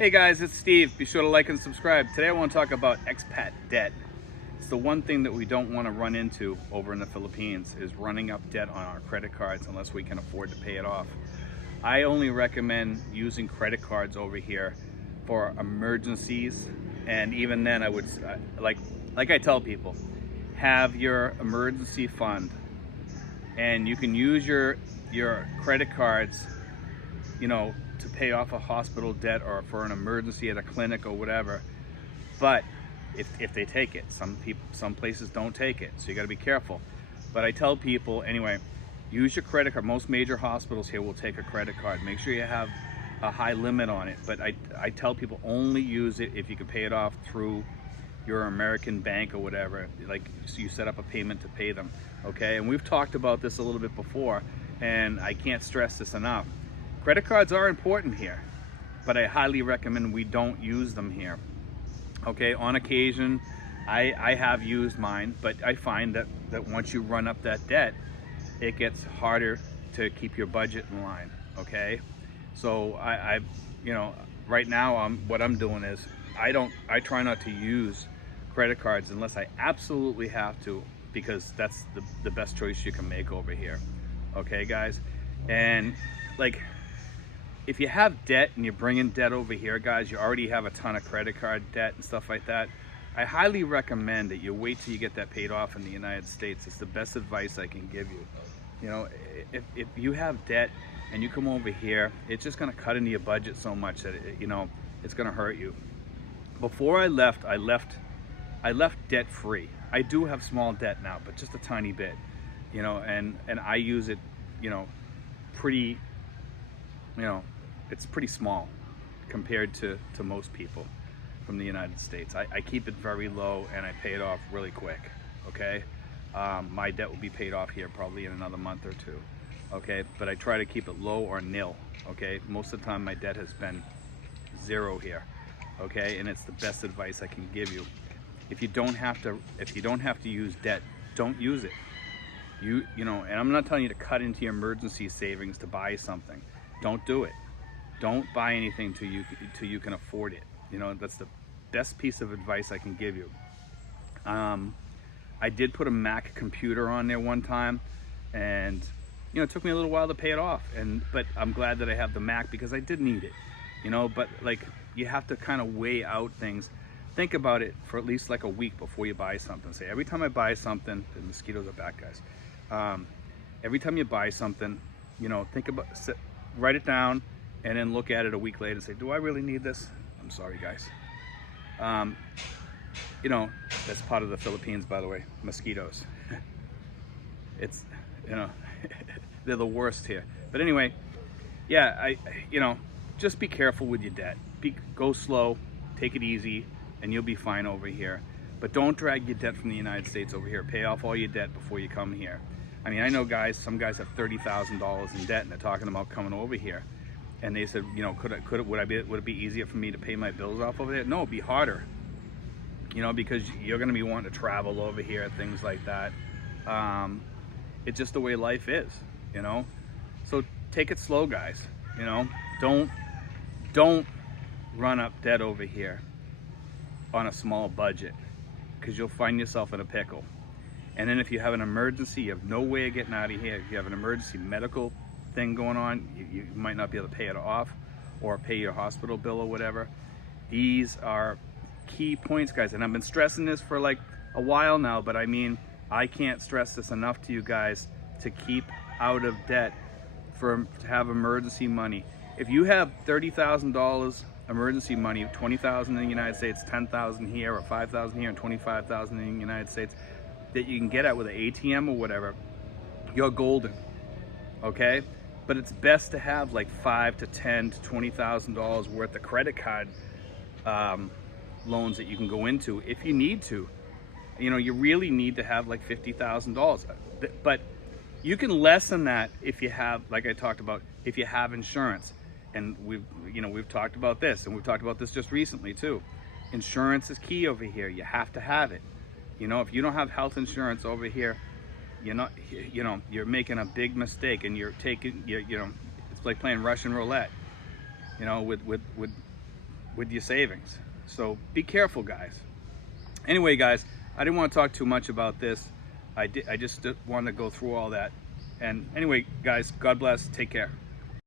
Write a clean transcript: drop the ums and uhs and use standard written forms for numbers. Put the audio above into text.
Hey guys, it's Steve. Be sure to like and subscribe. Today I want to talk about expat debt. It's the one thing that we don't want to run into over in the Philippines is running up debt on our credit cards unless we can afford to pay it off. I only recommend using credit cards over here for emergencies, and even then I would, like I tell people, have your emergency fund and you can use your credit cards, to pay off a hospital debt or for an emergency at a clinic or whatever. But if they take it, some places don't take it, so you got to be careful. But I tell people anyway, use your credit card. Most major hospitals here will take a credit card. Make sure you have a high limit on it, but I tell people only use it if you can pay it off through your American bank or whatever, like so you set up a payment to pay them. Okay, and we've talked about this a little bit before, and I can't stress this enough. Credit cards are important here, but I highly recommend we don't use them here. Okay, on occasion, I have used mine, but I find that once you run up that debt, it gets harder to keep your budget in line. Okay, so I right now what I'm doing is I try not to use credit cards unless I absolutely have to, because that's the best choice you can make over here. Okay, guys, and like, if you have debt and you're bringing debt over here, guys, you already have a ton of credit card debt and stuff like that, I highly recommend that you wait till you get that paid off in the United States. It's the best advice I can give you. If you have debt and you come over here, it's just going to cut into your budget so much that it's going to hurt you. Before I left debt free. I do have small debt now, but just a tiny bit, and I use it, pretty, it's pretty small compared to most people from the United States. I keep it very low and I pay it off really quick. Okay, my debt will be paid off here probably in another month or two. Okay, but I try to keep it low or nil. Okay, most of the time my debt has been zero here. Okay, and it's the best advice I can give you. If you don't have to use debt, don't use it. And I'm not telling you to cut into your emergency savings to buy something. Don't do it. Don't buy anything till you can afford it. That's the best piece of advice I can give you. I did put a Mac computer on there one time, and it took me a little while to pay it off. But I'm glad that I have the Mac because I did need it. But like, you have to kind of weigh out things. Think about it for at least like a week before you buy something. Say, every time I buy something, the mosquitoes are back, guys. Every time you buy something, write it down, and then look at it a week later and say, do I really need this? I'm sorry, guys. That's part of the Philippines, by the way, mosquitoes. It's, they're the worst here. But anyway, yeah, just be careful with your debt. Go slow, take it easy, and you'll be fine over here. But don't drag your debt from the United States over here. Pay off all your debt before you come here. I mean, I know some guys have $30,000 in debt and they're talking about coming over here. And they said, would it be easier for me to pay my bills off over there? No, it'd be harder. Because you're gonna be wanting to travel over here, things like that. It's just the way life is, So take it slow, guys. Don't run up debt over here on a small budget, because you'll find yourself in a pickle. And then if you have an emergency, you have no way of getting out of here. If you have an emergency medical thing going on, you might not be able to pay it off or pay your hospital bill or whatever. These are key points, guys, and I've been stressing this for like a while now, but I mean, I can't stress this enough to you guys to keep out of debt, to have emergency money. If you have $30,000 emergency money, 20,000 in the United States, 10,000 here, or 5,000 here, and 25,000 in the United States, that you can get at with an ATM or whatever, you're golden. Okay, but it's best to have like $5,000 to $10,000 to $20,000 worth of credit card loans that you can go into if you need to. You really need to have like $50,000, but you can lessen that if you have, like I talked about, if you have insurance. And we've talked about this, and we've talked about this just recently too. Insurance is key over here. You have to have it. If you don't have health insurance over here, you're making a big mistake, and you're taking, it's like playing Russian roulette, with with your savings. So be careful, guys. Anyway, guys, I didn't want to talk too much about this. I just wanted to go through all that. And anyway, guys, God bless. Take care.